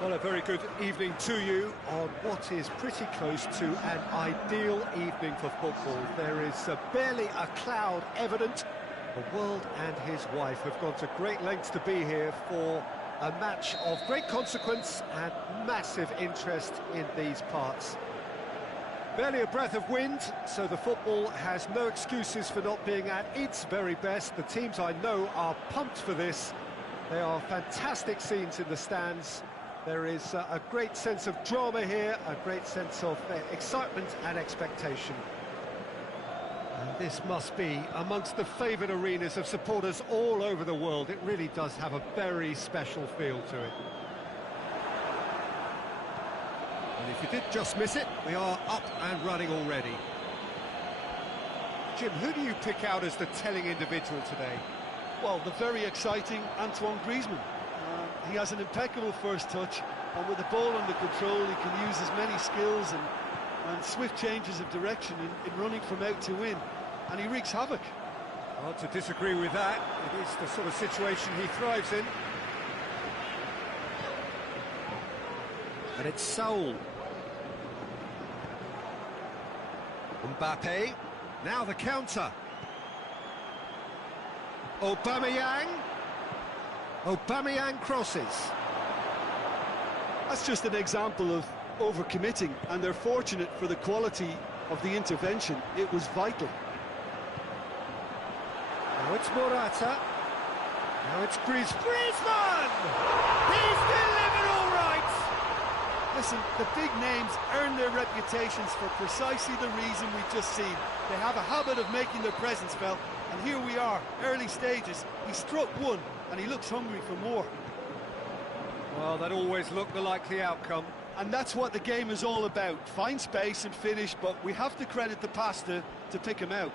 Well, a very good evening to you on what is pretty close to an ideal evening for football. There is barely a cloud evident. The world and his wife have gone to great lengths to be here for a match of great consequence and massive interest in these parts. Barely a breath of wind, so the football has no excuses for not being at its very best. The teams I know are pumped for this. They are fantastic scenes in the stands. There is a great sense of drama here, a great sense of excitement and expectation. And this must be amongst the favoured arenas of supporters all over the world. It really does have a very special feel to it. And if you did just miss it, we are up and running already. Jim, who do you pick out as the telling individual today? Well, the very exciting Antoine Griezmann. He has an impeccable first touch, and with the ball under control, he can use his many skills and swift changes of direction in running from out to in, and he wreaks havoc. Hard to disagree with that. It is the sort of situation he thrives in. And it's Saul. Mbappe, now the counter. Aubameyang crosses. That's just an example of overcommitting, and they're fortunate for the quality of the intervention. It was vital. Now it's Morata. Now it's Griezmann! He's delivered all right! Listen, the big names earn their reputations for precisely the reason we've just seen. They have a habit of making their presence felt, and here we are, early stages. He struck one, and he looks hungry for more. Well, that always looked the likely outcome. And that's what the game is all about. Find space and finish, but we have to credit the pasta to pick him out.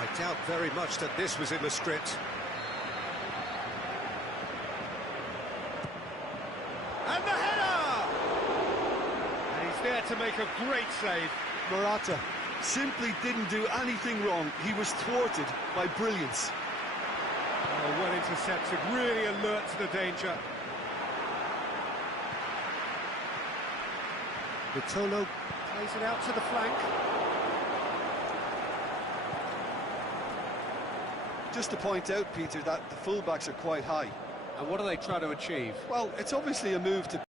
I doubt very much that this was in the script. And the header! And he's there to make a great save. Morata simply didn't do anything wrong. He was thwarted by brilliance. Oh, well intercepted, really alert to the danger. Vitolo plays it out to the flank. Just to point out, Peter, that the fullbacks are quite high. And what are they trying to achieve? Well, it's obviously a move to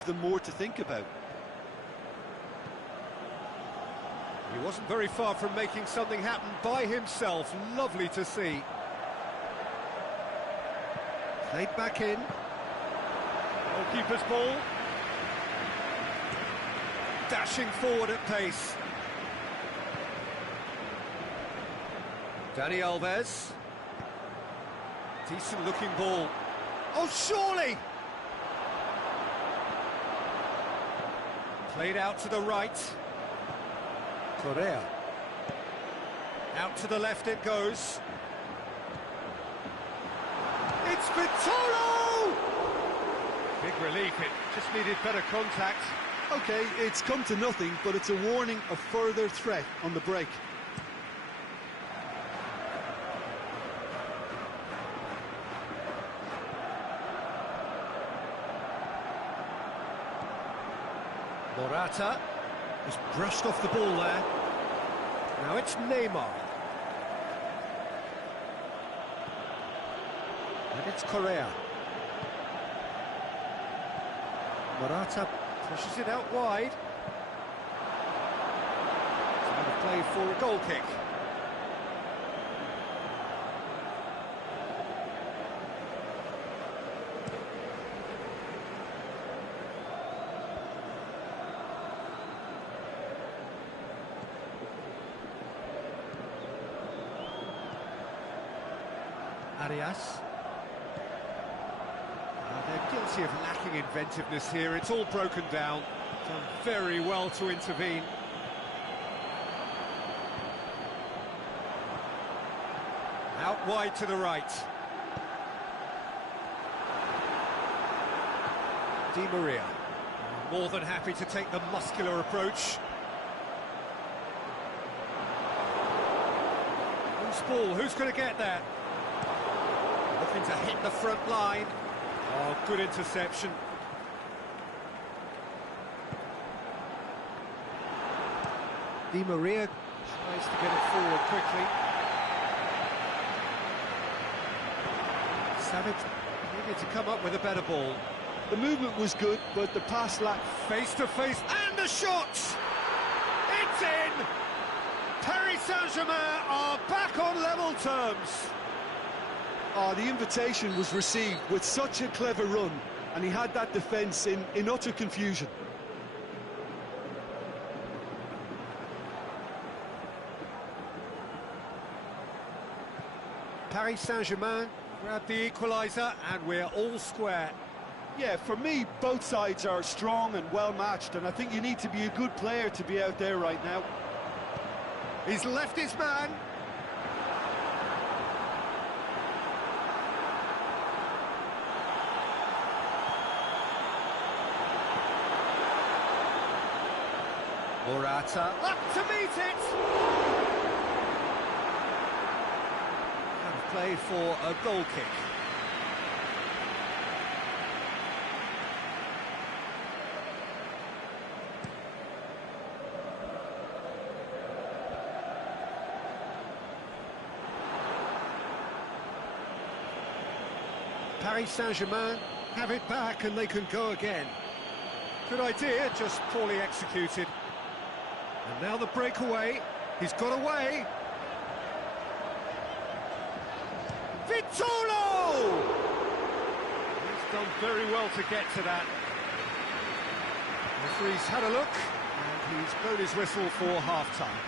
give them more to think about. He wasn't very far from making something happen by himself. Lovely to see. Played back in. Goalkeeper's ball. Dashing forward at pace. Dani Alves. Decent looking ball. Oh, surely! Played out to the right. Correa. Out to the left it goes. It's Vitolo! Big relief, it just needed better contact. OK, it's come to nothing, but it's a warning of further threat on the break. Morata has brushed off the ball there. Now it's Neymar. And it's Correa. Morata pushes it out wide. Trying to play for a goal kick. Arias. They're guilty of lacking inventiveness here. It's all broken down. Done very well to intervene. Out wide to the right. Di Maria. More than happy to take the muscular approach. Who's ball? Who's going to get there? Looking to hit the front line. Oh, good interception. Di Maria tries to get it forward quickly. Savage needed to come up with a better ball. The movement was good, but the pass lacked. Face to face, and the shot! It's in! Paris Saint-Germain are back on level terms. Oh, the invitation was received with such a clever run, and he had that defence in utter confusion. Paris Saint-Germain grab the equaliser, and we're all square. Yeah, for me, both sides are strong and well-matched, and I think you need to be a good player to be out there right now. He's left his man. Morata up to meet it. And play for a goal kick. Paris Saint-Germain have it back and they can go again. Good idea, just poorly executed. And now the breakaway. He's got away. Vitolo! He's done very well to get to that. The referee's had a look, and he's blown his whistle for half-time.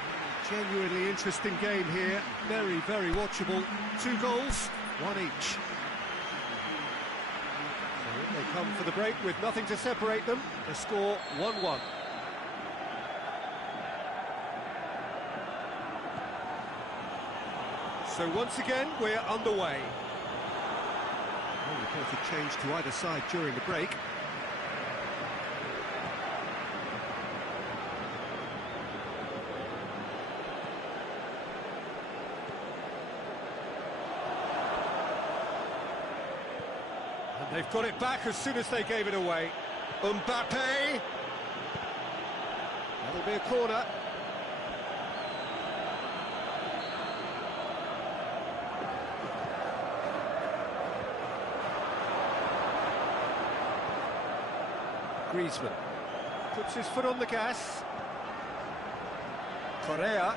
Genuinely interesting game here. Very, very watchable. 2 goals, 1 each. So they come for the break with nothing to separate them. The score 1-1. So once again, we're underway. Well, the both have changed to either side during the break. And they've got it back as soon as they gave it away. Mbappe! That'll be a corner. Griezmann puts his foot on the gas. Correa.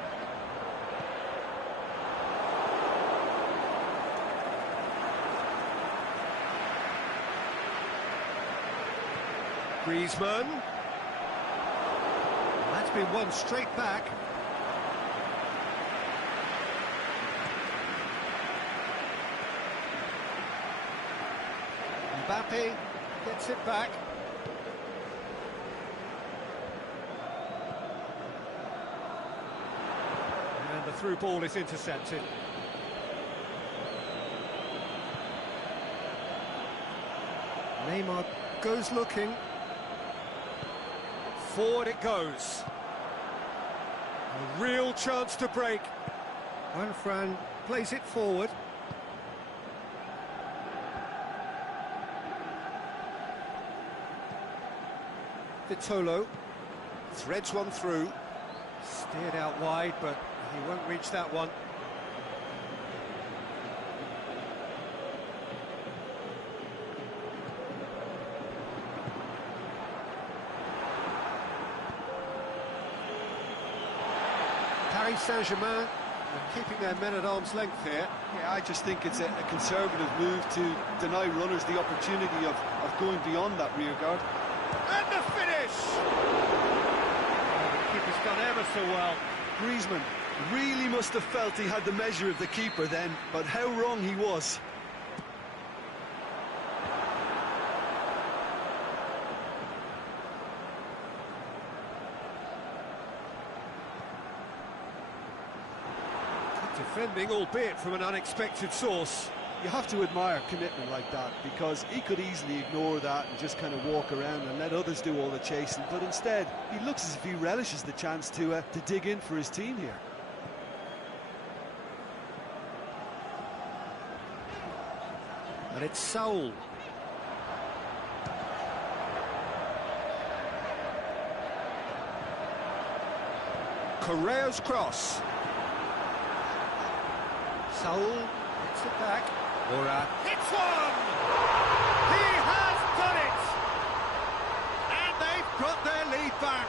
Griezmann. That's been won straight back. Mbappe gets it back. The through ball is intercepted. Neymar goes looking. Forward it goes. A real chance to break. Juanfran plays it forward. Vitolo threads one through. Steered out wide, but he won't reach that one. Paris Saint-Germain are keeping their men at arm's length here. Yeah, I just think it's a conservative move to deny runners the opportunity of going beyond that rear guard. And the finish! Oh, the keeper's done ever so well. Griezmann really must have felt he had the measure of the keeper then, but how wrong he was. Good defending, albeit from an unexpected source. You have to admire commitment like that, because he could easily ignore that and just kind of walk around and let others do all the chasing, but instead he looks as if he relishes the chance to dig in for his team here. And it's Saul. Correa's cross. Saul hits it back. Mourad hits one! He has done it! And they've got their lead back.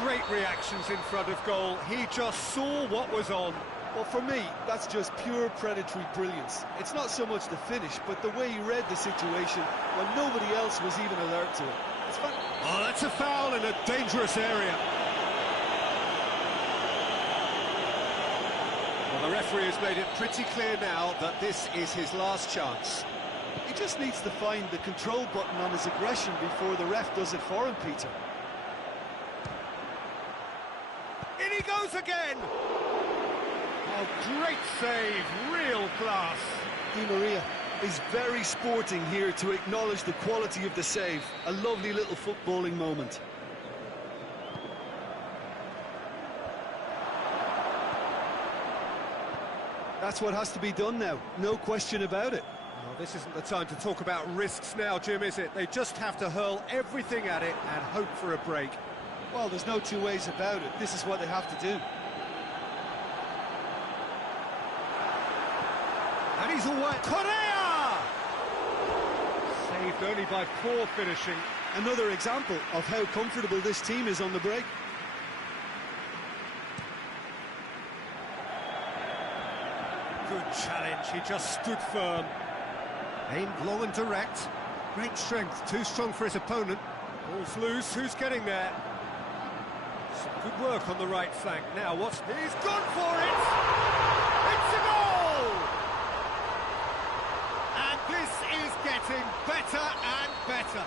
Great reactions in front of goal. He just saw what was on. Well, for me, that's just pure predatory brilliance. It's not so much the finish, but the way he read the situation when nobody else was even alert to it. It's fun. Oh, that's a foul in a dangerous area. Well, the referee has made it pretty clear now that this is his last chance. He just needs to find the control button on his aggression before the ref does it for him, Peter. In he goes again! Oh, great save, real class. Di Maria is very sporting here to acknowledge the quality of the save. A lovely little footballing moment. That's what has to be done now, no question about it. Well, this isn't the time to talk about risks now, Jim, is it? They just have to hurl everything at it and hope for a break. Well, there's no two ways about it. This is what they have to do. And he's away. Correa! Saved only by poor finishing. Another example of how comfortable this team is on the break. Good challenge, he just stood firm. Aimed long and direct. Great strength, too strong for his opponent. Ball's loose, who's getting there? Some good work on the right flank. Now what's... He's gone for it! It's a goal! And this is getting better and better.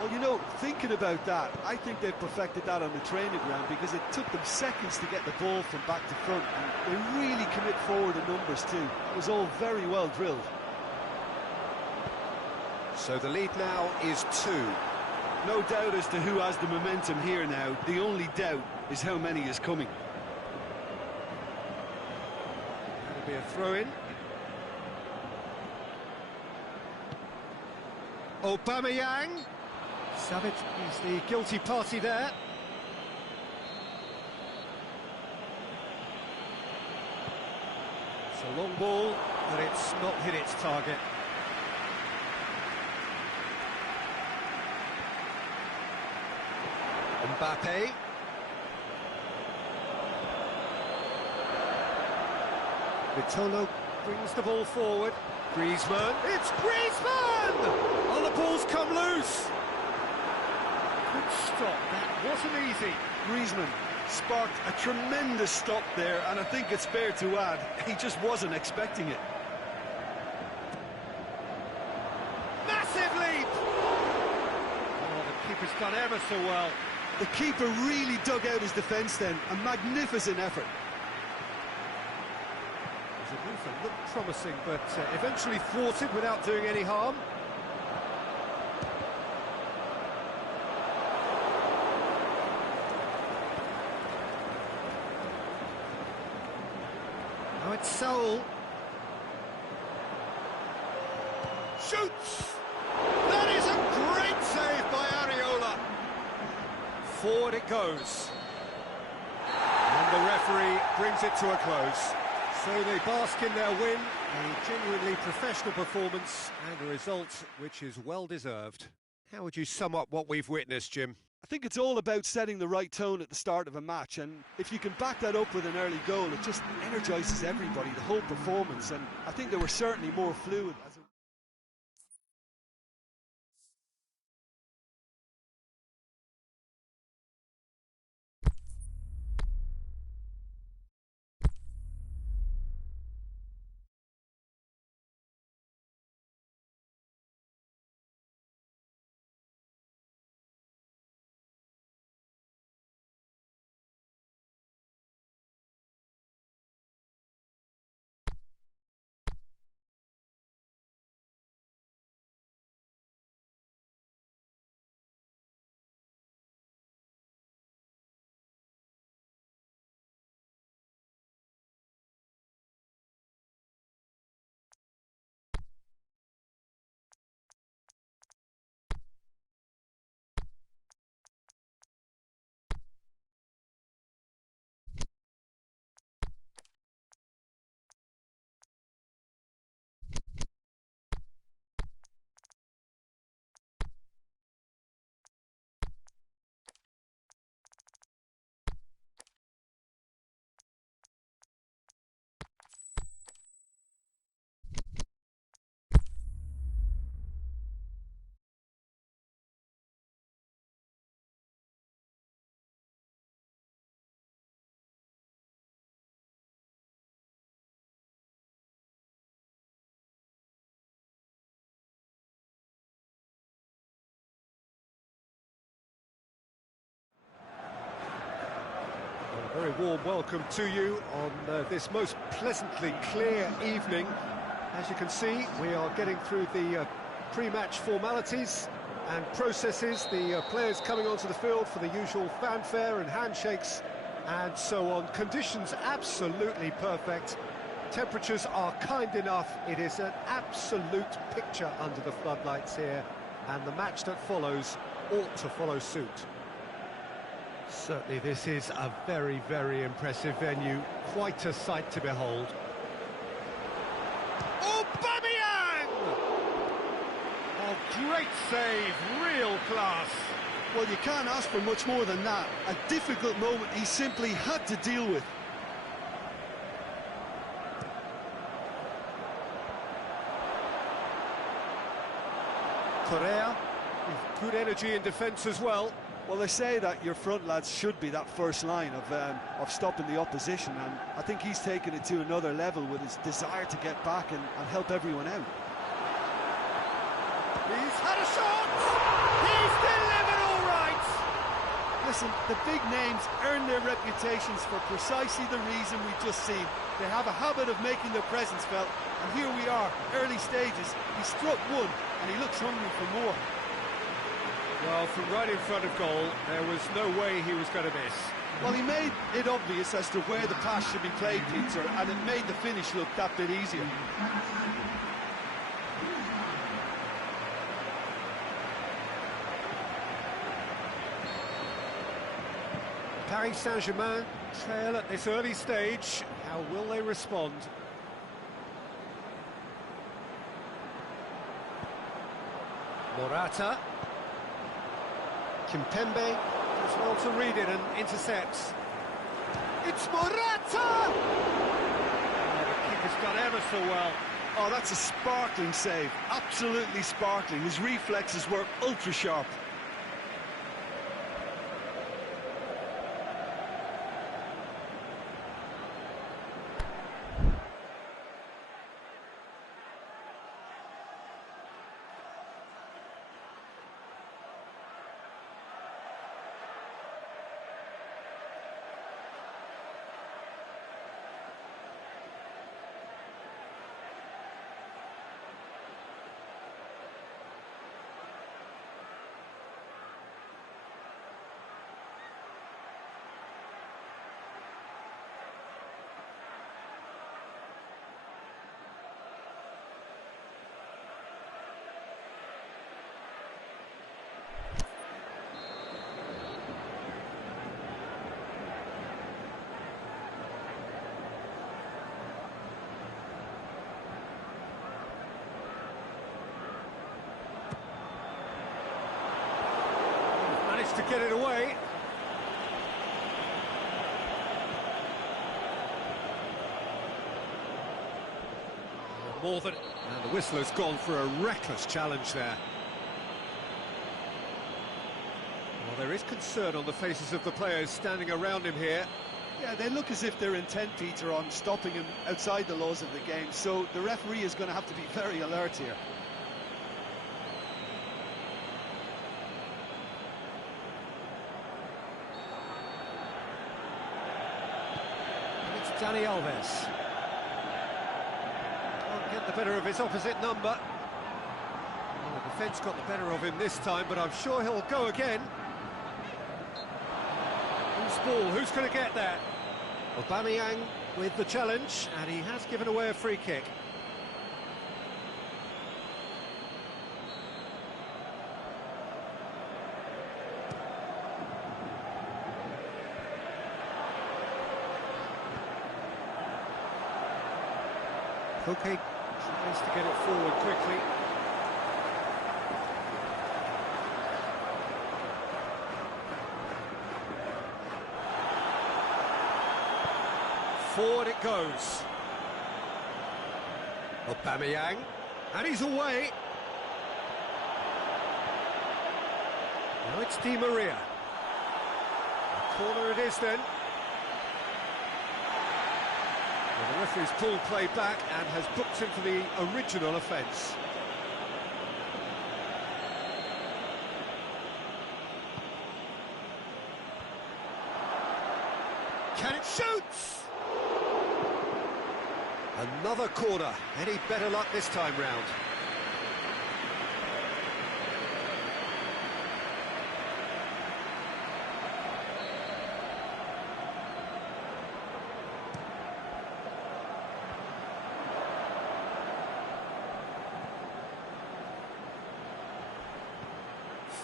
Well, you know, thinking about that, I think they've perfected that on the training ground because it took them seconds to get the ball from back to front, and they really commit forward in numbers too. It was all very well drilled. So the lead now is 2. No doubt as to who has the momentum here now. The only doubt is how many is coming. That'll be a throw-in. Aubameyang. Savage is the guilty party there. It's a long ball, but it's not hit its target. Mbappe. Vitolo brings the ball forward. Griezmann. It's Griezmann! Oh, the ball's come loose. Good stop. That wasn't easy. Griezmann sparked a tremendous stop there, and I think it's fair to add, he just wasn't expecting it. Massive leap! Oh, the keeper's done ever so well. The keeper really dug out his defence then. A magnificent effort. The move that looked promising, but eventually thwarted without doing any harm. Now it's Saul. Shoots! That is a great save by Areola. Forward it goes. And the referee brings it to a close. So they bask in their win, a genuinely professional performance and a result which is well deserved. How would you sum up what we've witnessed, Jim? I think it's all about setting the right tone at the start of a match, and if you can back that up with an early goal, it just energises everybody, the whole performance, and I think they were certainly more fluid. warm welcome to you on this most pleasantly clear evening. As you can see, we are getting through the pre-match formalities and processes, the players coming onto the field for the usual fanfare and handshakes and so on. Conditions absolutely perfect. Temperatures are kind enough. It is an absolute picture under the floodlights here, and the match that follows ought to follow suit. Certainly this is a very, very impressive venue. Quite a sight to behold. Aubameyang! Oh, great save, real class. Well, you can't ask for much more than that. A difficult moment he simply had to deal with. Correa, with good energy in defence as well. Well, they say that your front lads should be that first line of stopping the opposition, and I think he's taken it to another level with his desire to get back and help everyone out. He's had a shot! He's delivered all right! Listen, the big names earn their reputations for precisely the reason we've just seen. They have a habit of making their presence felt, and here we are, early stages. He struck one, and he looks hungry for more. Well, from right in front of goal, there was no way he was going to miss. Well, he made it obvious as to where the pass should be played, Peter, and it made the finish look that bit easier. Paris Saint-Germain trail at this early stage. How will they respond? Morata. Kimpembe does well to read it and intercepts. It's Morata! Oh, the kick has done ever so well. Oh, that's a sparkling save. Absolutely sparkling. His reflexes were ultra sharp. To get it away. More than... And the whistle has gone for a reckless challenge there. Well, there is concern on the faces of the players standing around him here. Yeah, they look as if they're intent, Peter, on stopping him outside the laws of the game, so the referee is going to have to be very alert here. Dani Alves. Can't get the better of his opposite number. Well, the defence got the better of him this time, but I'm sure he'll go again. Who's ball? Who's going to get that? Aubameyang with the challenge, and he has given away a free kick. Koke tries to get it forward quickly. Forward it goes. Aubameyang, and he's away. Now it's Di Maria. A corner it is then. Well, the referee's pulled play back and has booked him for the original offence. Can it Another corner. Any better luck this time round?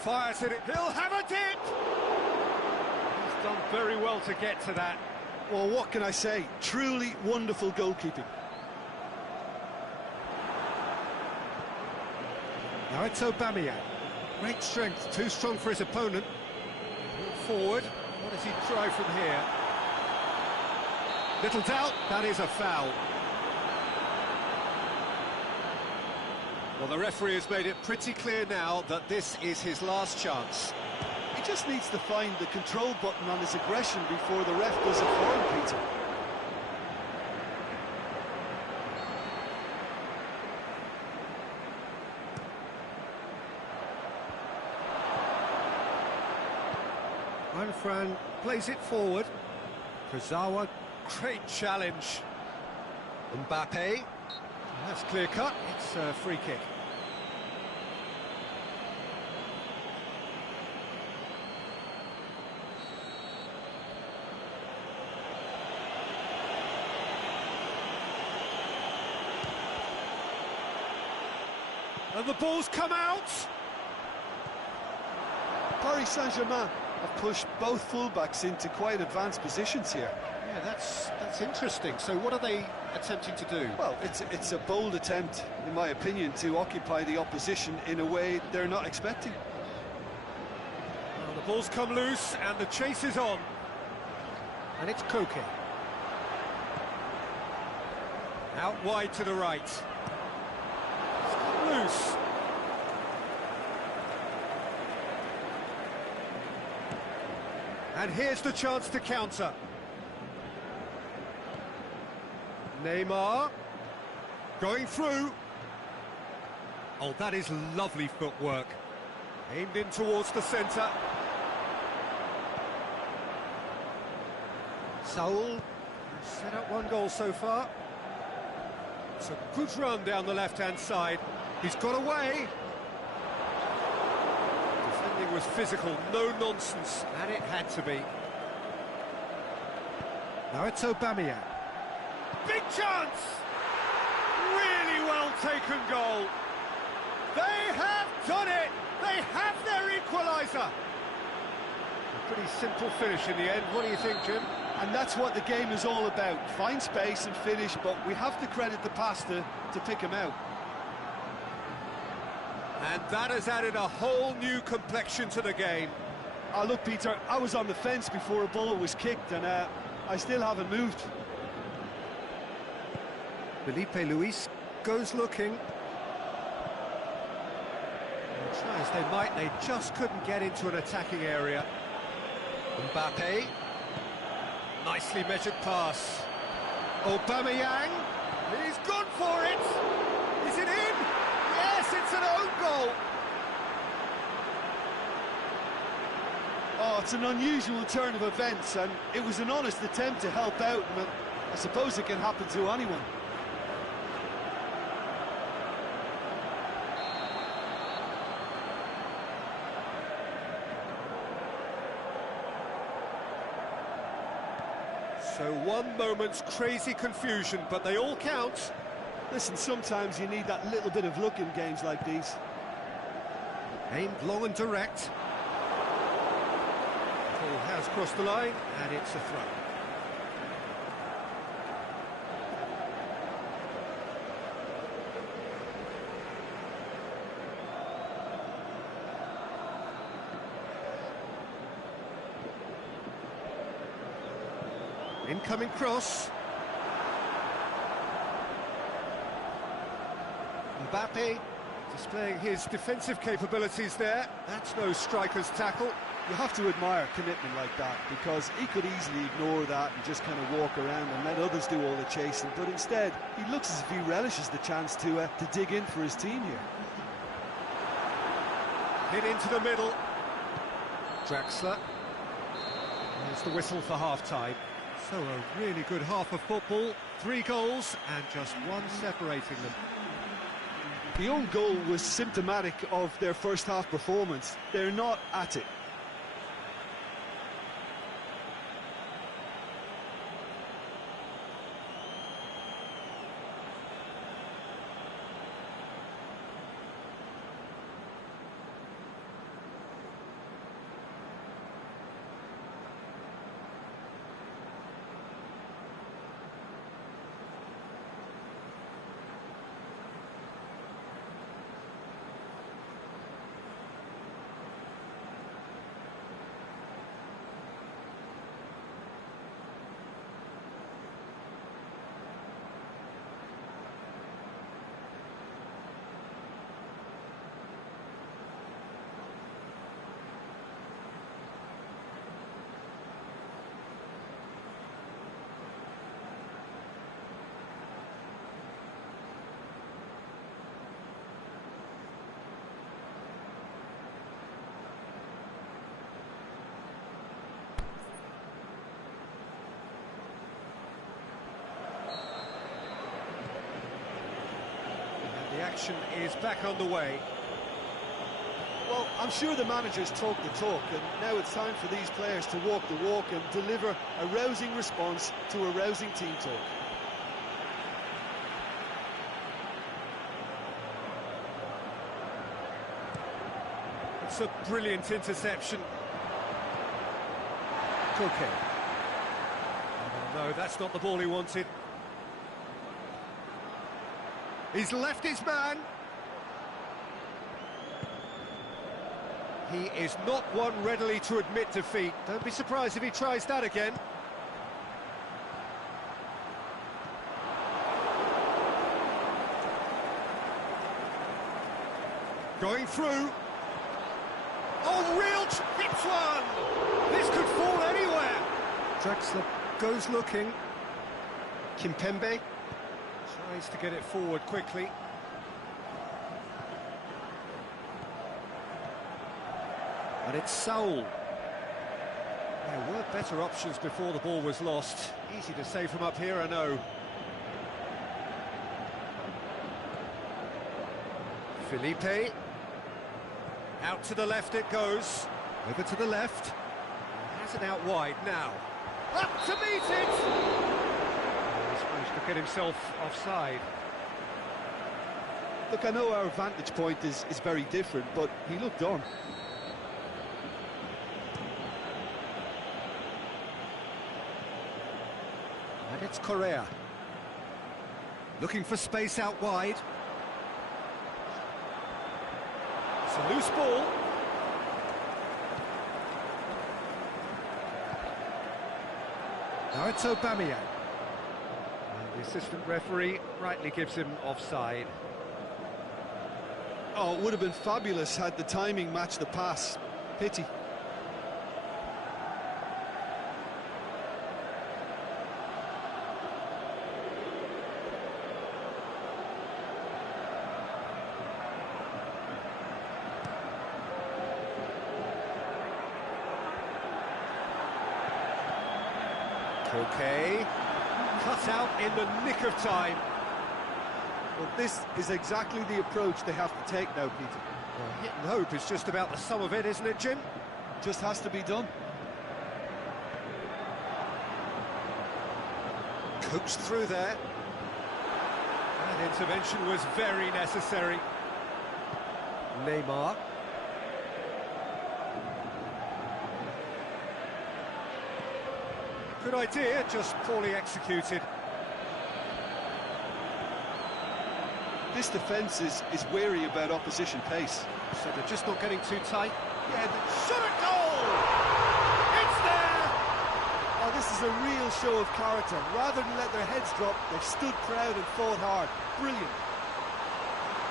Fires it. He'll have a dip! He's done very well to get to that. Well, what can I say? Truly wonderful goalkeeping. Now it's Aubameyang. Great strength, too strong for his opponent. Forward. What does he try from here? Little doubt, that is a foul. Well, the referee has made it pretty clear now that this is his last chance. He just needs to find the control button on his aggression before the ref does it for him, Peter. Fran plays it forward. Kurzawa, great challenge. Mbappe, that's clear cut, it's a free kick. And the ball's come out! Paris Saint-Germain have pushed both fullbacks into quite advanced positions here. Yeah, that's interesting. So what are they attempting to do? Well, it's a bold attempt, in my opinion, to occupy the opposition in a way they're not expecting. Well, the ball's come loose and the chase is on. And it's Koke. Out wide to the right. It's come loose. And here's the chance to counter. Neymar going through. Oh, that is lovely footwork. Aimed in towards the centre. Saul set up one goal so far. It's a good run down the left-hand side. He's got away. Defending was physical, no nonsense, and it had to be. Now it's Aubameyang. Big chance! Really well taken goal. They have done it! They have their equaliser! A pretty simple finish in the end. What do you think, Jim? And that's what the game is all about. Find space and finish, but we have to credit the pass to pick him out. And that has added a whole new complexion to the game. Oh, look, Peter, I was on the fence before a ball was kicked, and I still haven't moved. Felipe Luis goes looking. And try as they might, they just couldn't get into an attacking area. Mbappe. Nicely measured pass. Aubameyang. He's gone for it. Is it in? Yes, it's an own goal. Oh, it's an unusual turn of events, and it was an honest attempt to help out, but I suppose it can happen to anyone. So one moment's crazy confusion, but they all count. Listen, sometimes you need that little bit of luck in games like these. Aimed long and direct. Ball has crossed the line, and it's a throw. Incoming cross. Mbappe displaying his defensive capabilities there. That's no striker's tackle. You have to admire commitment like that, because he could easily ignore that and just kind of walk around and let others do all the chasing, but instead he looks as if he relishes the chance to dig in for his team here. Hit into the middle. Draxler. There's the whistle for half-time. So a really good half of football, 3 goals and just one separating them. The own goal was symptomatic of their first half performance. They're not at it. The action is back underway. Well, I'm sure the manager's talked the talk, and now it's time for these players to walk the walk and deliver a rousing response to a rousing team talk. It's a brilliant interception. Koke. No, that's not the ball he wanted. He's left his man. He is not one readily to admit defeat. Don't be surprised if he tries that again. Going through. Oh, real hits one! This could fall anywhere. Draxler goes looking. Kimpembe tries to get it forward quickly. And it's Saul. There were better options before the ball was lost. Easy to say from up here, I know. Felipe. Out to the left it goes. Over to the left. Has it out wide now. Up to meet it! He's managed to get himself offside. Look, I know our vantage point is very different, but he looked on. And it's Correa. Looking for space out wide. It's a loose ball. Now it's Aubameyang. And the assistant referee rightly gives him offside. Oh, it would have been fabulous had the timing matched the pass. Pity. Okay, cut out in the nick of time. Well, this is exactly the approach they have to take now, Peter. Well, hit and hope is just about the sum of it, isn't it, Jim? Just has to be done. Coaxed through there. That intervention was very necessary. Neymar. Good idea, just poorly executed. This defence is wary about opposition pace. So they're just not getting too tight. Yeah, shot at goal! It's there! Oh, this is a real show of character. Rather than let their heads drop, they've stood proud and fought hard. Brilliant.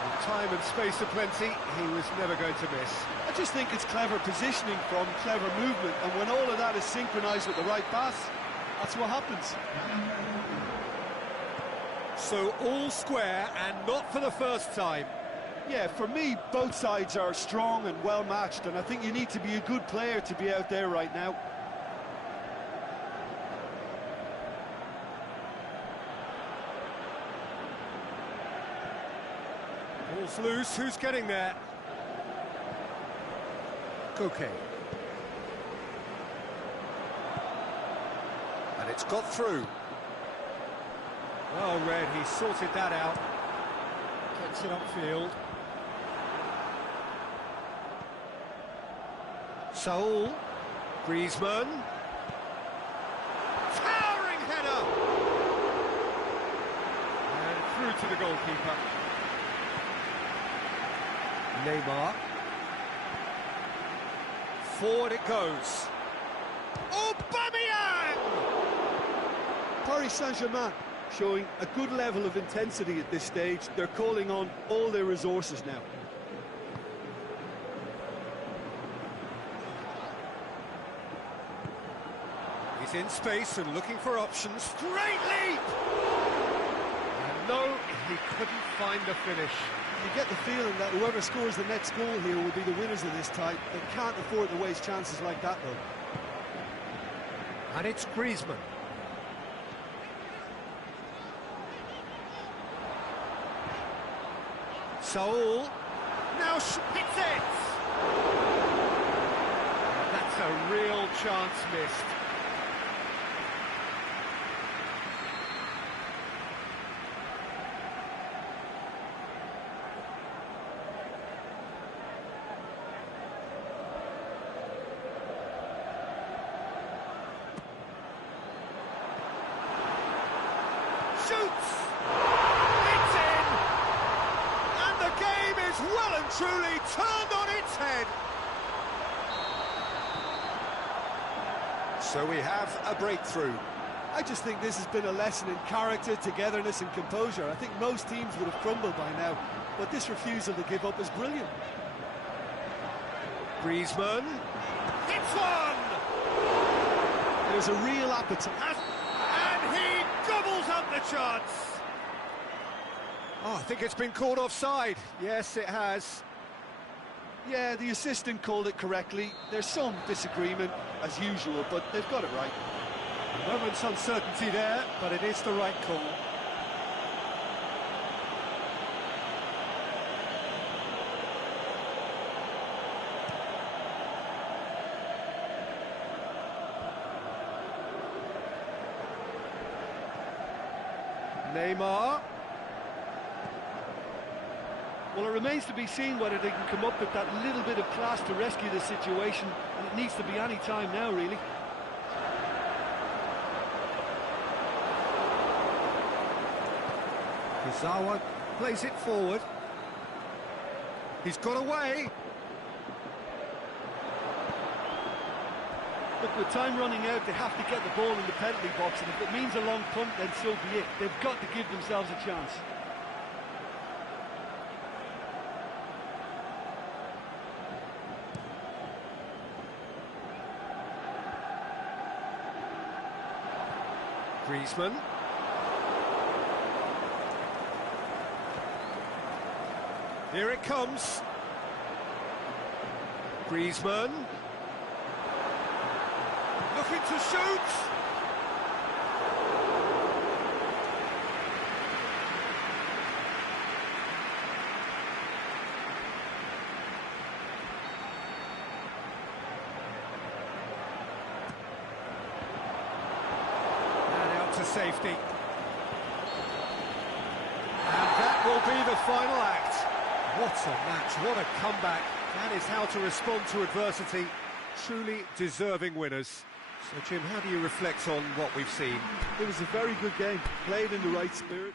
With time and space aplenty, he was never going to miss. I just think it's clever positioning from clever movement, and when all of that is synchronised with the right pass, that's what happens. So all square, and not for the first time. Yeah, for me, both sides are strong and well matched, and I think you need to be a good player to be out there right now. Ball's loose, who's getting there? Okay. And it's got through. Well read, he sorted that out. Gets it upfield. Saul. Griezmann. Towering header! And through to the goalkeeper. Neymar. Forward it goes. Aubameyang! Paris Saint-Germain showing a good level of intensity at this stage. They're calling on all their resources now. He's in space and looking for options. Straight leap! And no, he couldn't find the finish. You get the feeling that whoever scores the next goal here will be the winners of this tie. They can't afford to waste chances like that, though. And it's Griezmann. Saul. Now hits it! That's a real chance missed. Shoots! It's in! And the game is well and truly turned on its head. So we have a breakthrough. I just think this has been a lesson in character, togetherness and composure. I think most teams would have crumbled by now, but this refusal to give up is brilliant. Griezmann. Hits one! There's a real appetite. And he doubles up the chance. Oh, I think it's been called offside. Yes, it has. Yeah, the assistant called it correctly. There's some disagreement, as usual, but they've got it right. A moment's uncertainty there, but it is the right call. Neymar. Well, it remains to be seen whether they can come up with that little bit of class to rescue the situation, and it needs to be any time now, really. Kizawa plays it forward. He's got away. Look, with time running out, they have to get the ball in the penalty box, and if it means a long punt, then so be it. They've got to give themselves a chance. Griezmann. Here it comes. Griezmann. Looking to shoot. And out to safety. And that will be the final act. What a match, what a comeback. That is how to respond to adversity. Truly deserving winners. So, Jim, how do you reflect on what we've seen? It was a very good game, played in the right spirit.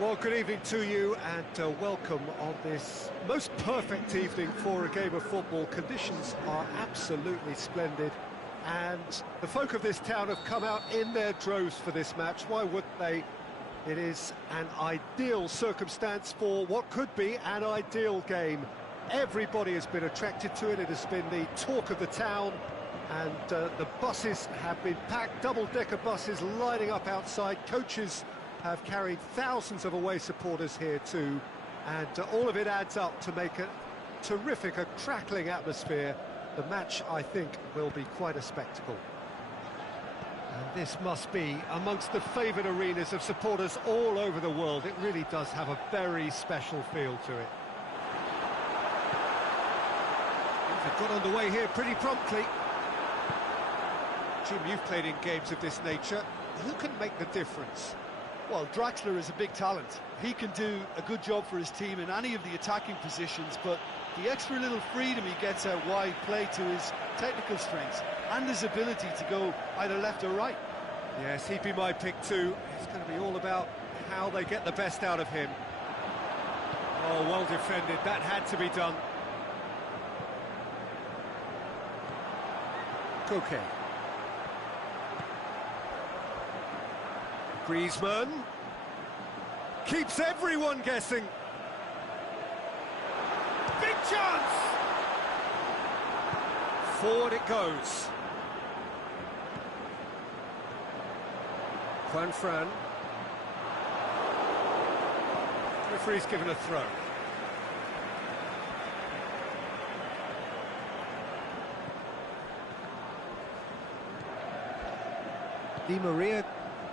Well, good evening to you and welcome on this most perfect evening for a game of football. Conditions are absolutely splendid and the folk of this town have come out in their droves for this match. Why wouldn't they? It is an ideal circumstance for what could be an ideal game. Everybody has been attracted to it. It has been the talk of the town and the buses have been packed, double-decker buses lining up outside. Coaches have carried thousands of away supporters here too, and all of it adds up to make a terrific, a crackling atmosphere. The match, I think, will be quite a spectacle. And this must be amongst the favoured arenas of supporters all over the world. It really does have a very special feel to it. They've got underway here pretty promptly. Jim, you've played in games of this nature. Who can make the difference? Well, Draxler is a big talent. He can do a good job for his team in any of the attacking positions, but the extra little freedom he gets out wide play to his technical strengths and his ability to go either left or right. Yes, he'd be my pick too. It's going to be all about how they get the best out of him. Oh, well defended. That had to be done. Koke. Griezmann keeps everyone guessing. Big chance! Forward it goes. Juanfran. Referee's given a throw. Di Maria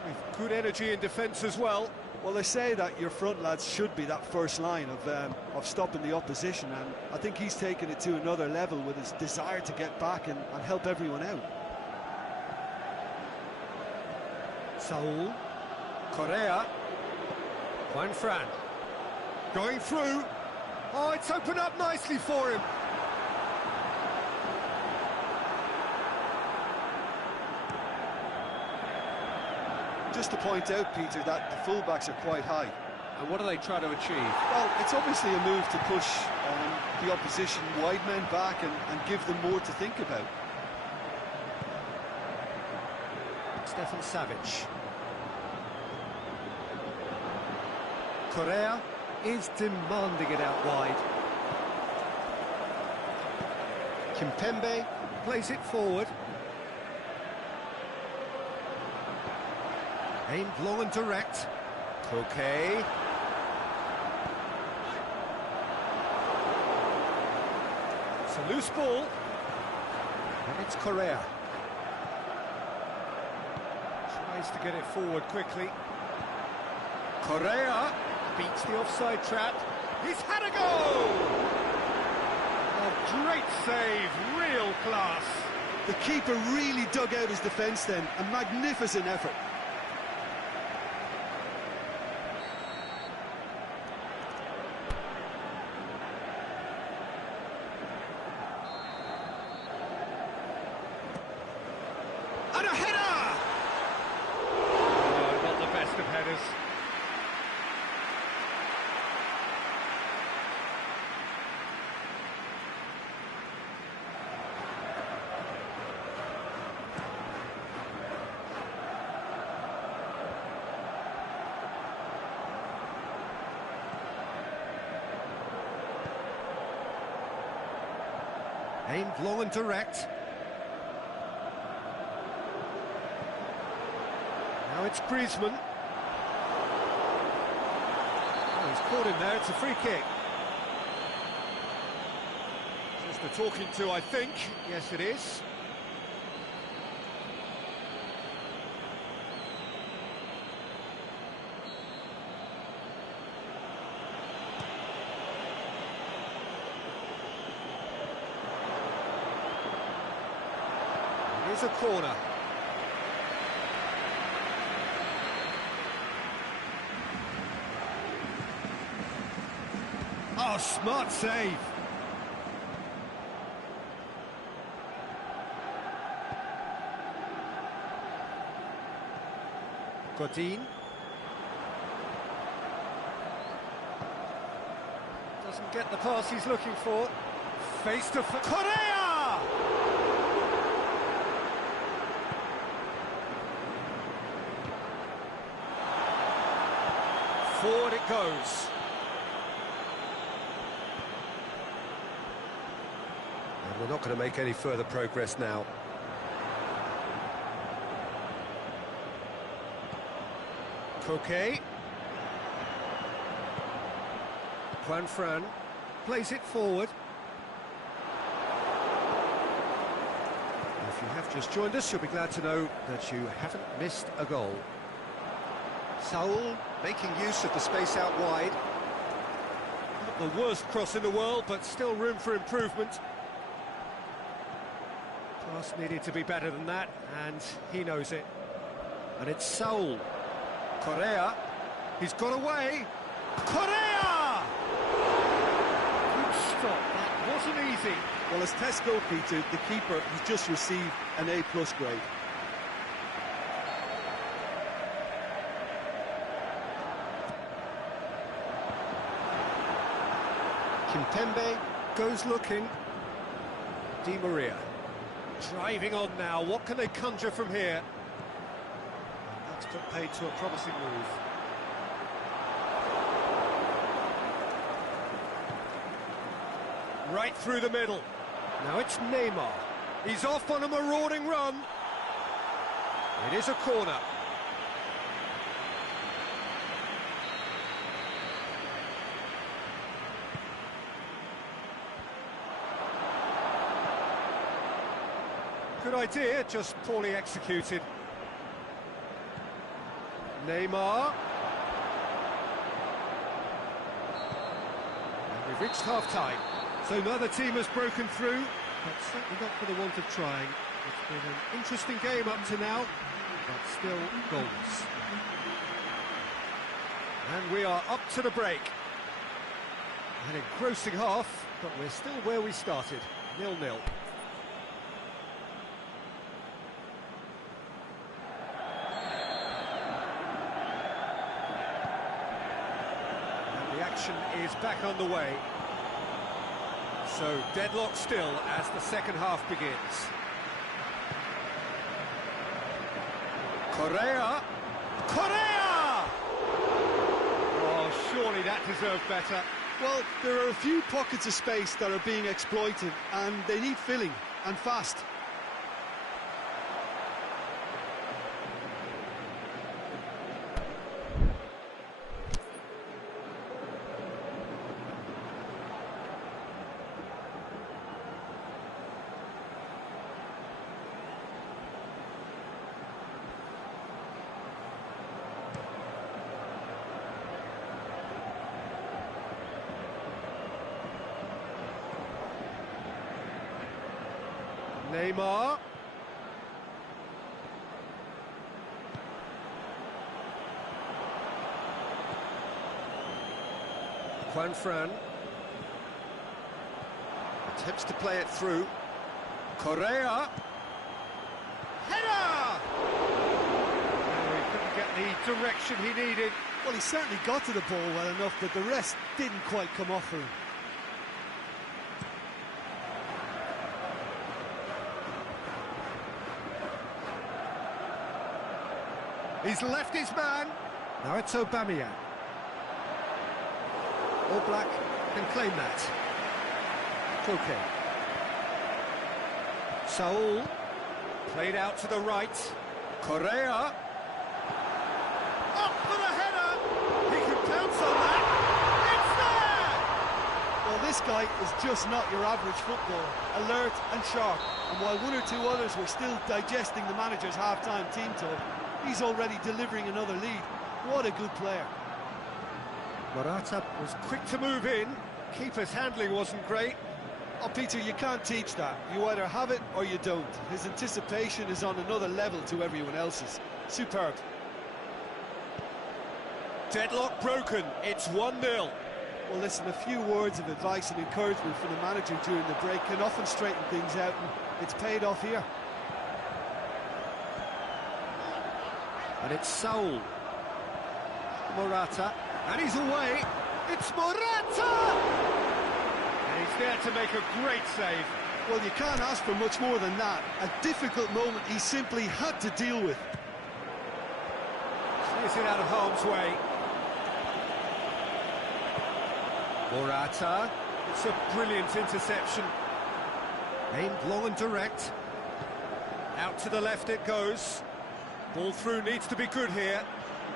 with good energy in defence as well. Well, they say that your front lads should be that first line of stopping the opposition, and I think he's taken it to another level with his desire to get back and help everyone out. Saul, Correa, Juanfran, going through. Oh, it's opened up nicely for him. Just to point out, Peter, that the fullbacks are quite high. And what are they trying to achieve? Well, it's obviously a move to push the opposition wide men back and give them more to think about. Stefan Savic. Correa is demanding it out wide. Kimpembe plays it forward. Aimed long and direct. Koke. It's a loose ball. And it's Correa. Tries to get it forward quickly. Correa beats the offside trap. He's had a goal! A great save, real class. The keeper really dug out his defence then. A magnificent effort. And a header! Oh, not the best of headers. Aimed long and direct. Now it's Griezmann. Oh, he's caught him there, it's a free kick. Just the talking to, I think. Yes, it is. Here's a corner. Oh, smart save. Godin. Doesn't get the pass he's looking for. Face to face. Correa! Forward it goes. And we're not going to make any further progress now. Coquet. Juan plays it forward. If you have just joined us, you'll be glad to know that you haven't missed a goal. Saul making use of the space out wide. Not the worst cross in the world, but still room for improvement. Pass needed to be better than that, and he knows it. And it's Saul. Correa. He's got away. Correa! Good stop. That wasn't easy. Well, as test goalkeeper, the keeper has just received an A+ grade. Kimpembe goes looking. Di Maria driving on now. What can they conjure from here? That's put paid to a promising move. Right through the middle. Now it's Neymar. He's off on a marauding run. It is a corner. Good idea, just poorly executed. Neymar. And we've reached half-time. So neither team has broken through, but certainly not for the want of trying. It's been an interesting game up to now, but still goals. And we are up to the break. An engrossing half, but we're still where we started, 0-0. And the action is back on the way. So, deadlock still as the second half begins. Correa! Correa! Oh, surely that deserved better. Well, there are a few pockets of space that are being exploited, and they need filling, and fast. Neymar. Juan attempts to play it through. Correa. Header! Oh, he couldn't get the direction he needed. Well, he certainly got to the ball well enough, but the rest didn't quite come off for him. He's left his man. Now it's Aubameyang. All Black can claim that. Coquet. Saul. Played out to the right. Correa. Up for the header. He can pounce on that. It's there! Well, this guy is just not your average footballer. Alert and sharp. And while one or two others were still digesting the manager's half-time team talk, he's already delivering another lead. What a good player. Morata was quick to move in. Keeper's handling wasn't great. Oh, Peter, you can't teach that. You either have it or you don't. His anticipation is on another level to everyone else's. Superb. Deadlock broken. It's 1-0. Well, listen, a few words of advice and encouragement from the manager during the break can often straighten things out, and it's paid off here. And it's Saul. Morata, and he's away. It's Morata! And he's there to make a great save. Well, you can't ask for much more than that. A difficult moment he simply had to deal with. Clears it out of harm's way. Morata. It's a brilliant interception. Aimed long and direct. Out to the left it goes. Ball through needs to be good here.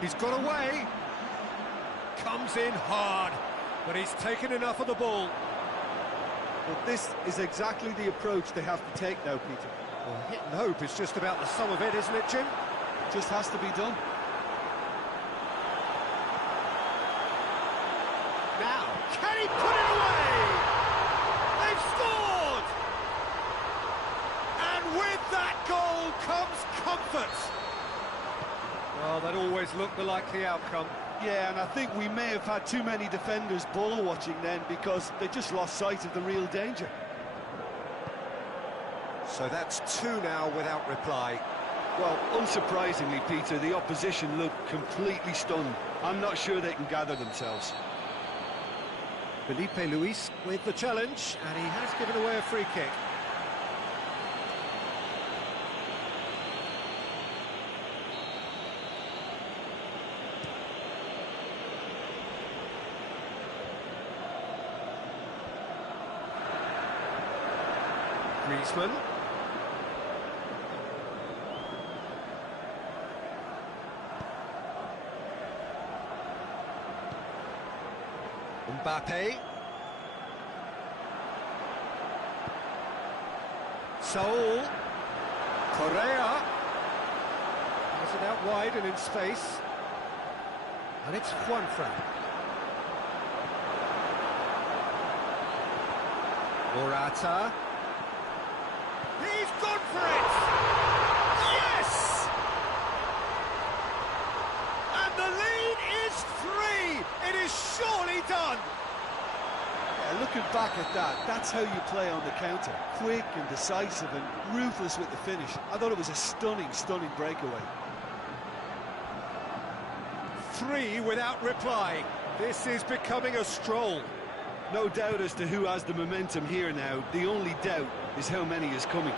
He's got away. Comes in hard, but he's taken enough of the ball. Well, this is exactly the approach they have to take now, Peter. Well, hit and hope is just about the sum of it, isn't it, Jim? Just has to be done. Now, can he put it away? They've scored! And with that goal comes comfort. Well, that always looked the likely outcome. Yeah, and I think we may have had too many defenders ball watching then because they just lost sight of the real danger. So that's two now without reply. Well, unsurprisingly, Peter, the opposition looked completely stunned. I'm not sure they can gather themselves. Felipe Luis with the challenge, and he has given away a free kick. Griezmann. Mbappe. Saul. Correa. Has it out wide and in space. And it's Juanfran. Morata. He's gone for it! Yes! And the lead is 3! It is surely done! Yeah, looking back at that, that's how you play on the counter. Quick and decisive and ruthless with the finish. I thought it was a stunning, stunning breakaway. 3 without reply. This is becoming a stroll. No doubt as to who has the momentum here now. The only doubt is how many is coming.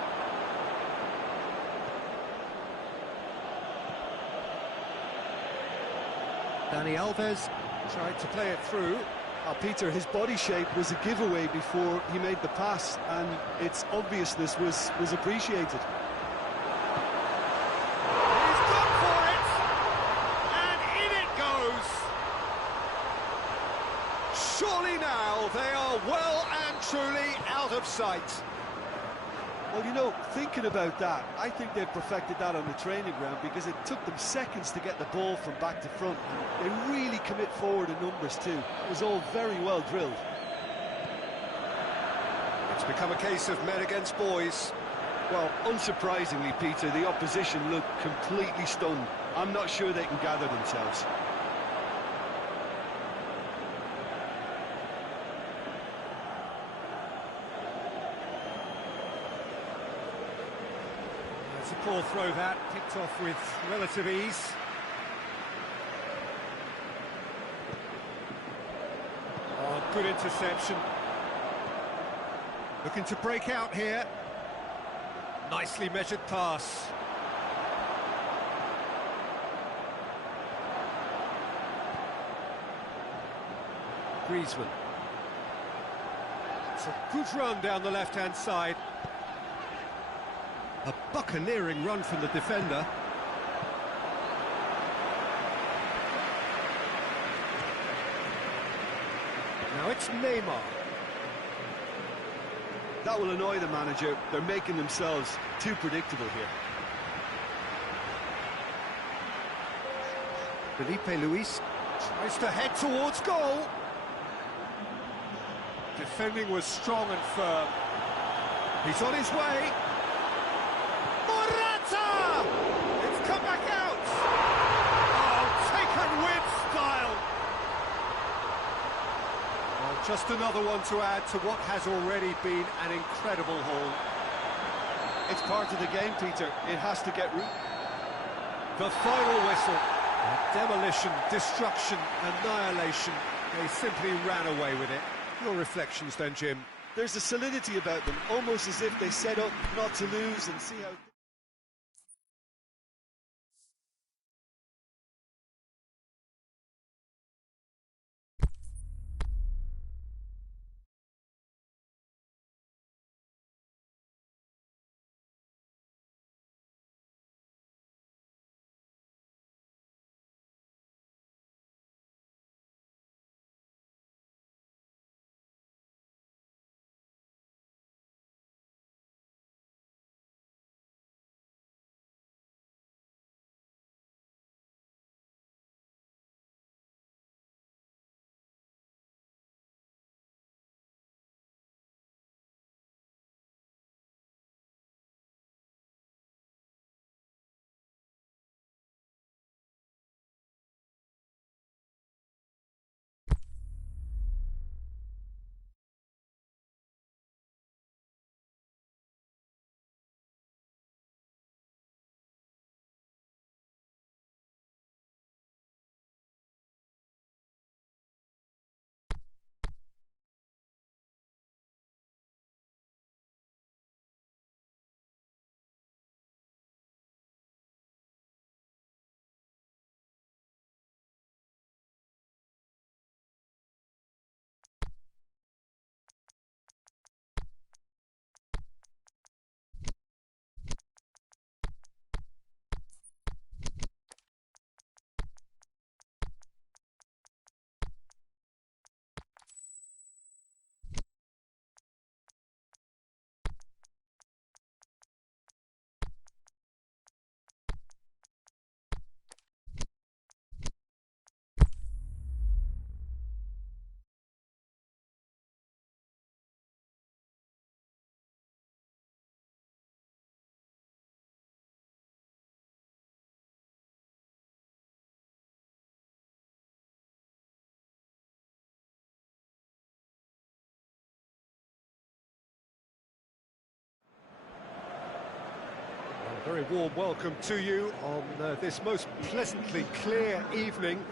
Dani Alves tried to play it through. Peter, his body shape was a giveaway before he made the pass, and its obviousness was appreciated. He's gone for it! And in it goes! Surely now they are well and truly out of sight. Well, you know, thinking about that, I think they've perfected that on the training ground because it took them seconds to get the ball from back to front. And they really commit forward in numbers too. It was all very well drilled. It's become a case of men against boys. Well, unsurprisingly, Peter, the opposition looked completely stunned. I'm not sure they can gather themselves. It's a poor throw that, kicked off with relative ease. Oh, good interception. Looking to break out here. Nicely measured pass. Griezmann. It's a good run down the left-hand side. A buccaneering run from the defender. Now it's Neymar. That will annoy the manager. They're making themselves too predictable here. Felipe Luis tries to head towards goal. Defending was strong and firm. He's on his way. Morata! It's come back out! Oh, taken with style! Well, just another one to add to what has already been an incredible haul. It's part of the game, Peter. It has to get root. The final whistle. A Demolition, destruction, annihilation. They simply ran away with it. Your reflections then, Jim? There's a solidity about them, almost as if they set up not to lose and see how... A very warm welcome to you on this most pleasantly clear evening.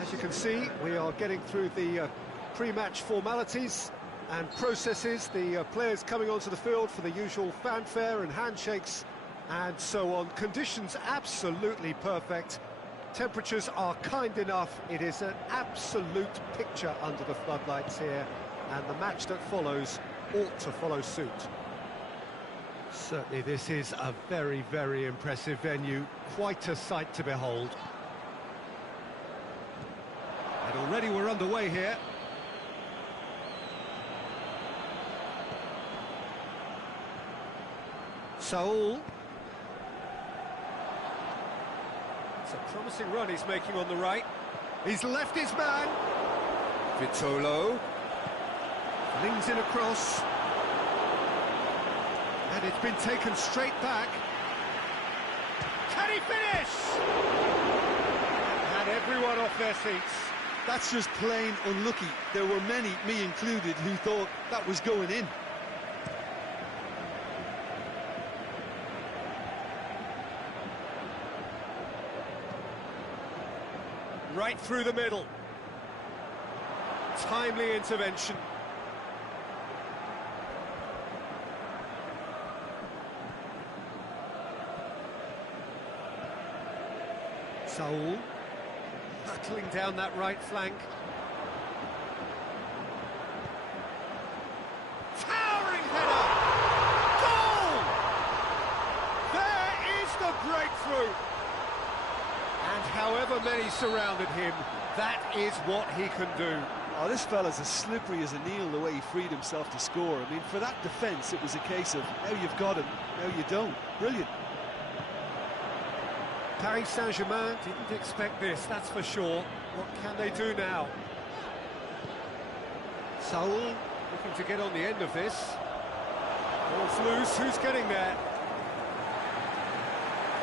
As you can see, we are getting through the pre-match formalities and processes, the players coming onto the field for the usual fanfare and handshakes and so on. Conditions absolutely perfect. Temperatures are kind enough. It is an absolute picture under the floodlights here, and the match that follows ought to follow suit. Certainly this is a very, very impressive venue, quite a sight to behold. And already we're underway here. Saul. It's a promising run he's making on the right. He's left his man. Vitolo. Flings in across. And it's been taken straight back. Can he finish? And everyone off their seats. That's just plain unlucky. There were many, me included, who thought that was going in. Right through the middle. Timely intervention. Saul, hurtling down that right flank. Towering header! Goal! There is the breakthrough! And however many surrounded him, that is what he can do. Oh, this fella's as slippery as a needle the way he freed himself to score. I mean, for that defence, it was a case of now you've got him, now you don't. Brilliant. Paris Saint-Germain didn't expect this, that's for sure. What can they do now? Saul looking to get on the end of this. Ball's loose, who's getting there?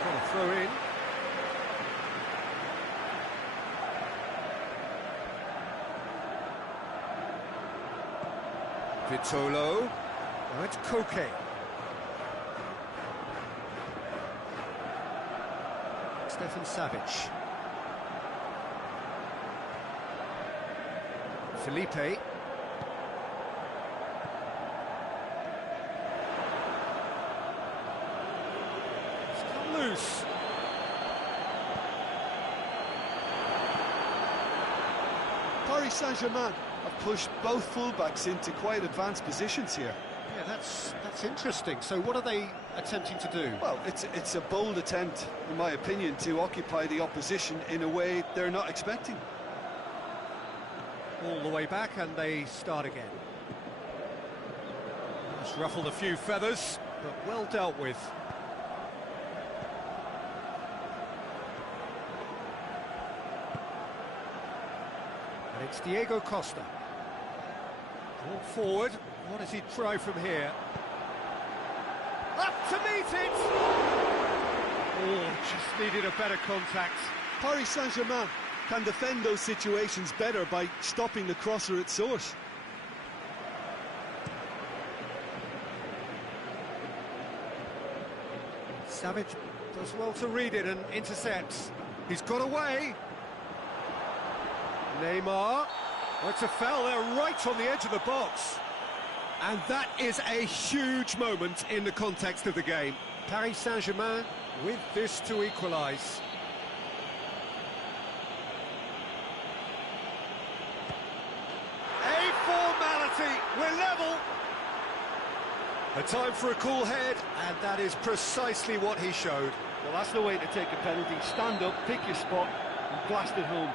Got to throw in. Vitolo. Now it's Koke. Stefan Savic. Felipe. It's come loose. Paris Saint-Germain have pushed both fullbacks into quite advanced positions here. Yeah, that's interesting. So what are they attempting to do? Well, it's a bold attempt, in my opinion, to occupy the opposition in a way they're not expecting. All the way back, and they start again. Just ruffled a few feathers, but well dealt with. And it's Diego Costa. Ball forward. What does he try from here? Up to meet it! Oh, just needed a better contact. Paris Saint-Germain can defend those situations better by stopping the crosser at source. Savage does well to read it and intercepts. He's got away. Neymar. Oh, it's a foul there right on the edge of the box. And that is a huge moment in the context of the game. Paris Saint-Germain with this to equalise. A formality, we're level. A time for a cool head, and that is precisely what he showed. Well, that's the way to take a penalty. Stand up, pick your spot, and blast it home.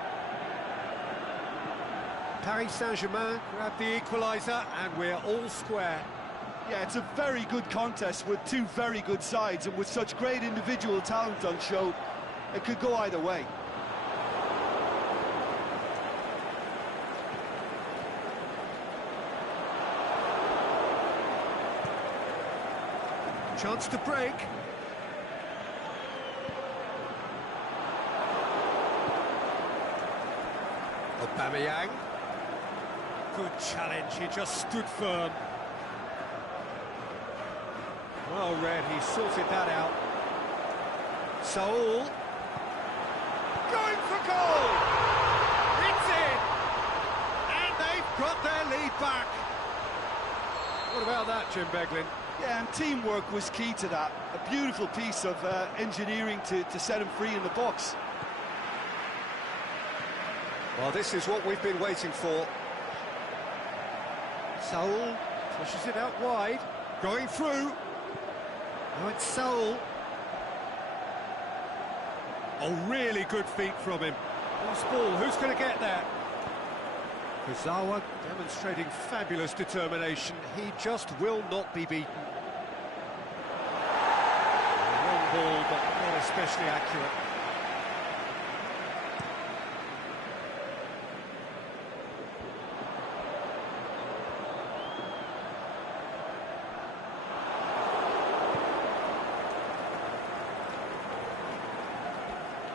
Paris Saint-Germain grab the equaliser, and we're all square. Yeah, it's a very good contest with two very good sides, and with such great individual talent on show, it could go either way. Chance to break. Aubameyang. Good challenge, he just stood firm. Well read, he sorted that out. Saul. Going for goal! It's in! And they've got their lead back. What about that, Jim Beglin? Yeah, and teamwork was key to that. A beautiful piece of engineering to set him free in the box. Well, this is what we've been waiting for. Saul pushes it out wide, going through. Now it's Saul. Oh, really good feet from him. Loose ball, who's going to get there? Kurzawa demonstrating fabulous determination. He just will not be beaten. Long ball, but not especially accurate.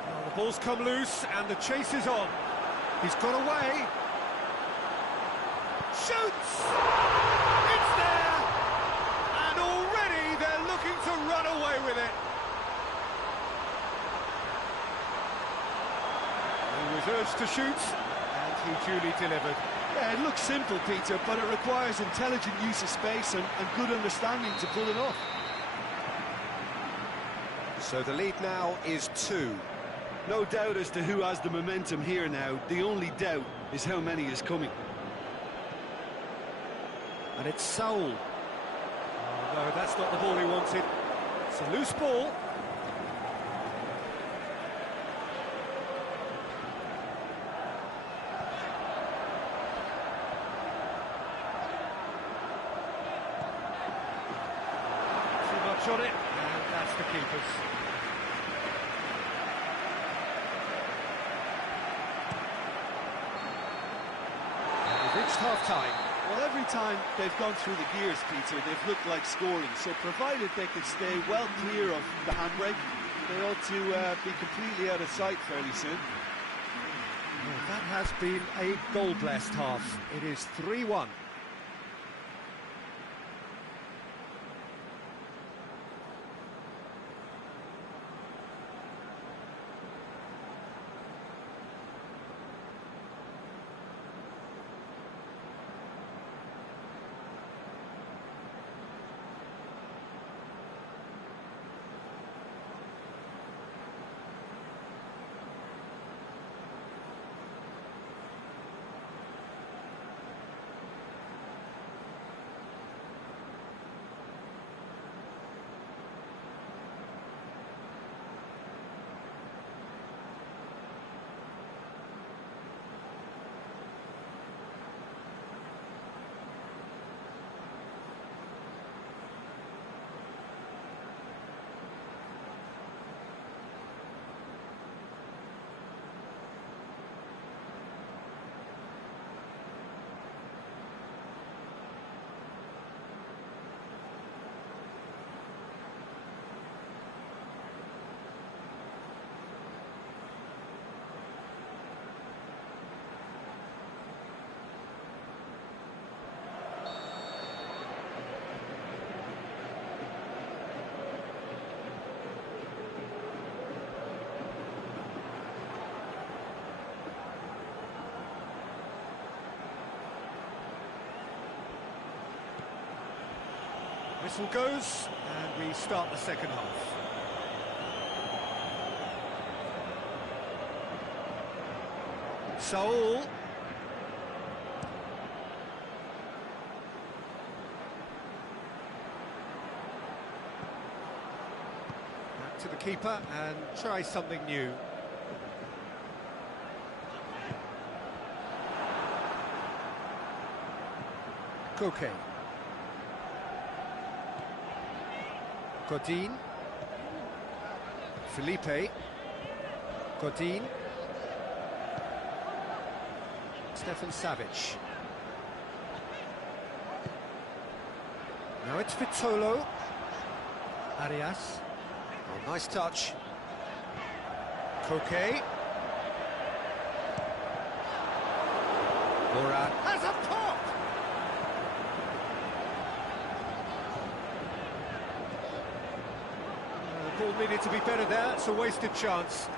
Well, the ball's come loose and the chase is on. He's got away. Shoots! It's there! And already they're looking to run away with it. He was urged to shoot, and he duly delivered. Yeah, it looks simple, Peter, but it requires intelligent use of space and good understanding to pull it off. So the lead now is 2. No doubt as to who has the momentum here now. The only doubt is how many is coming. And it's Saul. Oh, no, that's not the ball he wanted. It's a loose ball. Too much on it, and that's the keeper's. And we've reached half-time. Well, every time they've gone through the gears, Peter, they've looked like scoring. So provided they can stay well clear of the handbrake, they ought to be completely out of sight fairly soon. Well, that has been a goal-blessed half. It is 3-1. Whistle goes, and we start the second half. Saul. Back to the keeper and try something new. Koke. Godin. Felipe. Godin. Stefan Savic. Now it's Vitolo. Arias. Oh, nice touch. Koke. Moran has a pop! The ball needed to be better there. It's a wasted chance.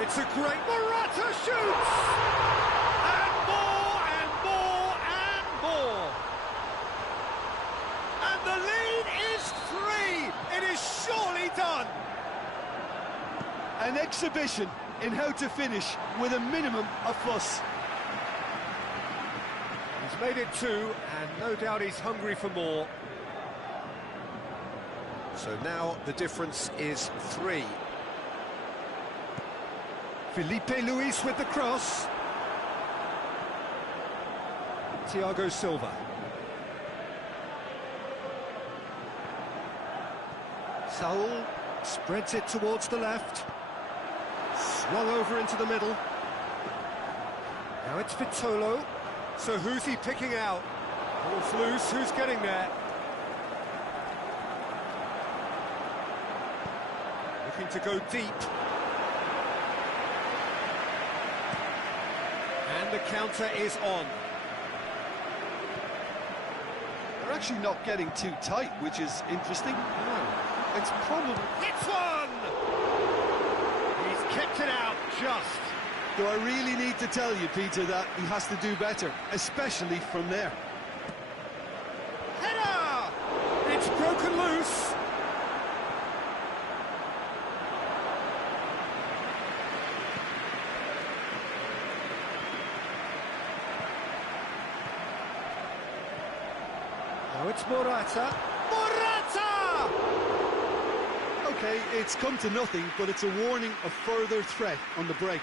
It's a great Morata shoots! And more, and more, and more! And the lead is 3! It is surely done! An exhibition in how to finish with a minimum of fuss. He's made it 2, and no doubt he's hungry for more. So now the difference is 3. Felipe Luis with the cross. Thiago Silva. Saul spreads it towards the left. Swung over into the middle. Now it's Vitolo. So who's he picking out? Ball's loose, who's getting there? Looking to go deep. And the counter is on. They're actually not getting too tight, which is interesting. No. It's probably... It's one! He's kept it out, just. Do I really need to tell you, Peter, that he has to do better, especially from there? Header! It's broken loose. Now it's Morata. Morata! OK, it's come to nothing, but it's a warning of further threat on the break.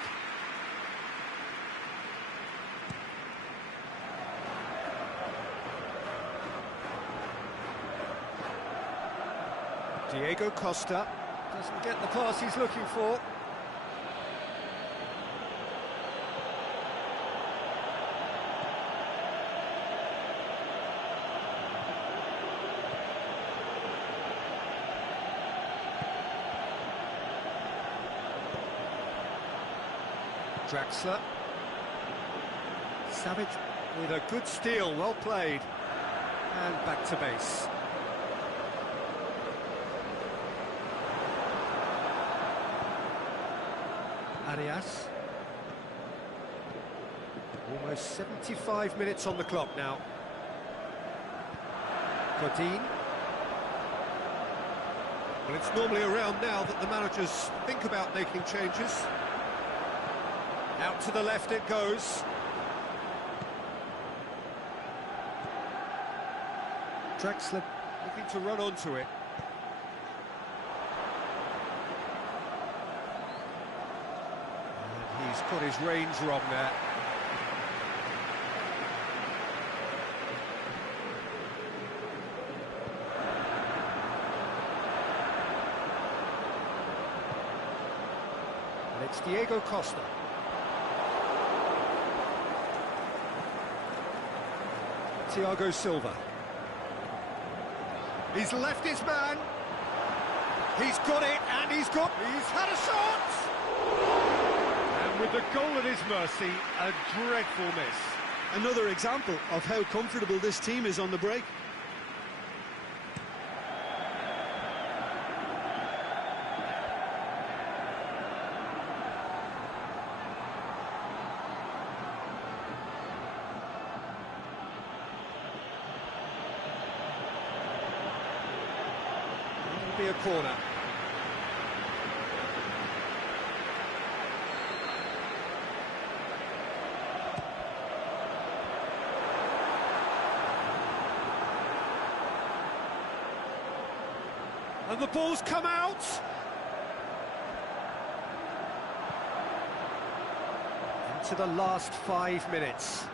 Diego Costa doesn't get the pass he's looking for. Draxler. Savic with a good steal, well played. And back to base. Arias. Almost 75 minutes on the clock now. Godin. Well, it's normally around now that the managers think about making changes. Out to the left it goes. Draxler looking to run onto it. And he's got his range wrong there. And it's Diego Costa. Thiago Silva. He's left his man. He's got it, and he's had a shot! And with the goal at his mercy, a dreadful miss. Another example of how comfortable this team is on the break. could be a corner. And the ball's come out. Into the last 5 minutes.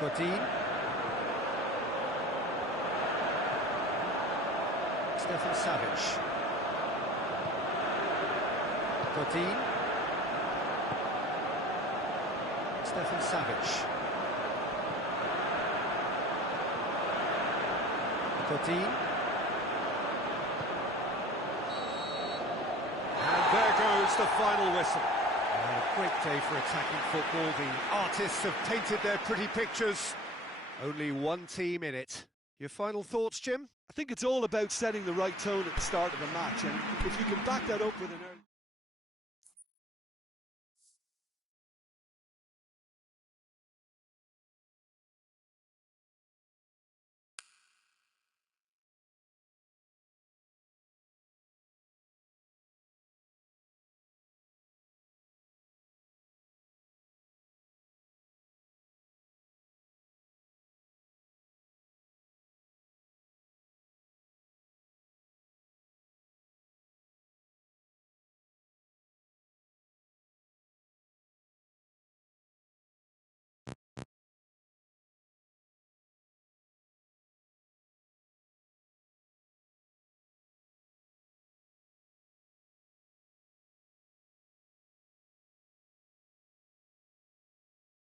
Godin. Stefan Savic. Godin. Stefan Savic. Godin. And there goes the final whistle. A great day for attacking football. The artists have painted their pretty pictures. Only one team in it. Your final thoughts, Jim? I think it's all about setting the right tone at the start of a match, and if you can back that up with an early...